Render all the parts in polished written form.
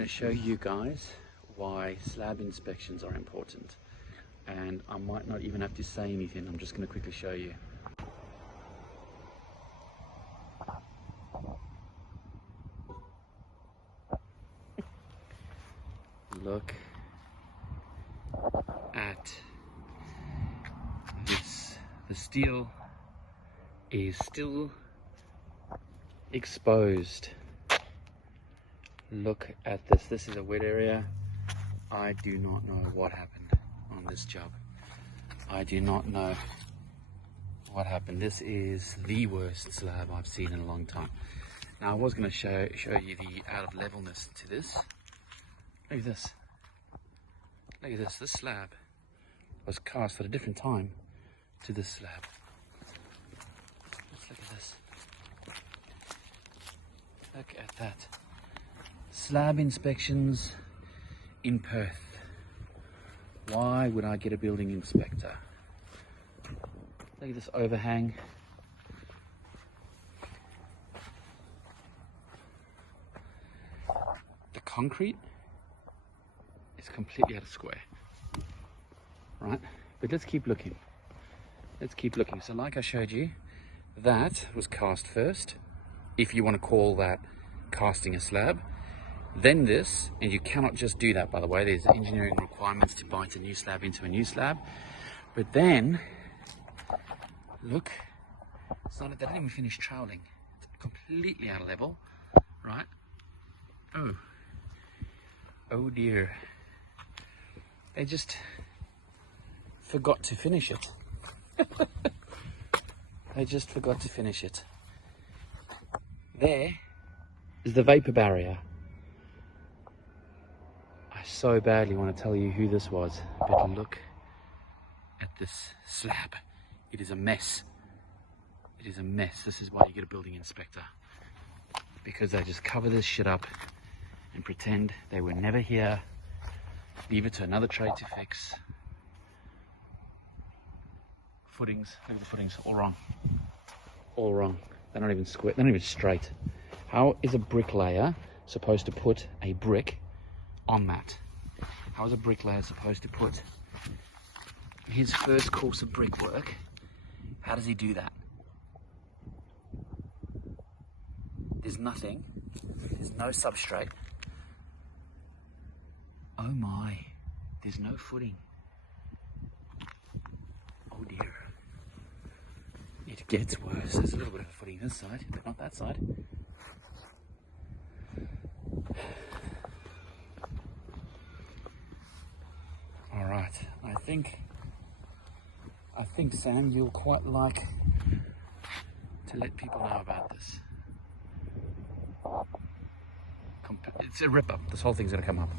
going to show you guys why slab inspections are important, and I might not even have to say anything. I'm just going to quickly show you. Look at this. The steel is still exposed. Look at this. This is a wet area. I do not know what happened on this job. I do not know what happened. This is the worst slab I've seen in a long time. Now I was going to show you the out of levelness to this. Look at this. Look at this. This slab was cast at a different time to this slab. Let's look at this. Look at that. Slab inspections in Perth. Why would I get a building inspector? Look at this overhang. The concrete is completely out of square, right? But let's keep looking. Let's keep looking. So like I showed you, that was cast first, if you want to call that casting a slab. Then this, and you cannot just do that, by the way. There's engineering requirements to bite a new slab into a new slab. But then, look, it's not, they didn't even finish troweling. It's completely out of level, right? Oh dear. They just forgot to finish it. They just forgot to finish it. There is the vapor barrier. I so badly want to tell you who this was, but look at this slab. It is a mess. It is a mess. This is why you get a building inspector, because they just cover this shit up and pretend they were never here. Leave it to another trade to fix. Footings, look at the footings, all wrong. All wrong. They're not even square, they're not even straight. How is a bricklayer supposed to put a brick on that? How is a bricklayer supposed to put his first course of brickwork? How does he do that? There's nothing. There's no substrate. Oh my, there's no footing. Oh dear. It gets worse. There's a little bit of a footing this side, but not that side. All right, I think Sam, you'll quite like to let people know about this. It's a rip up. This whole thing's gonna come up.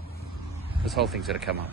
This whole thing's gonna come up.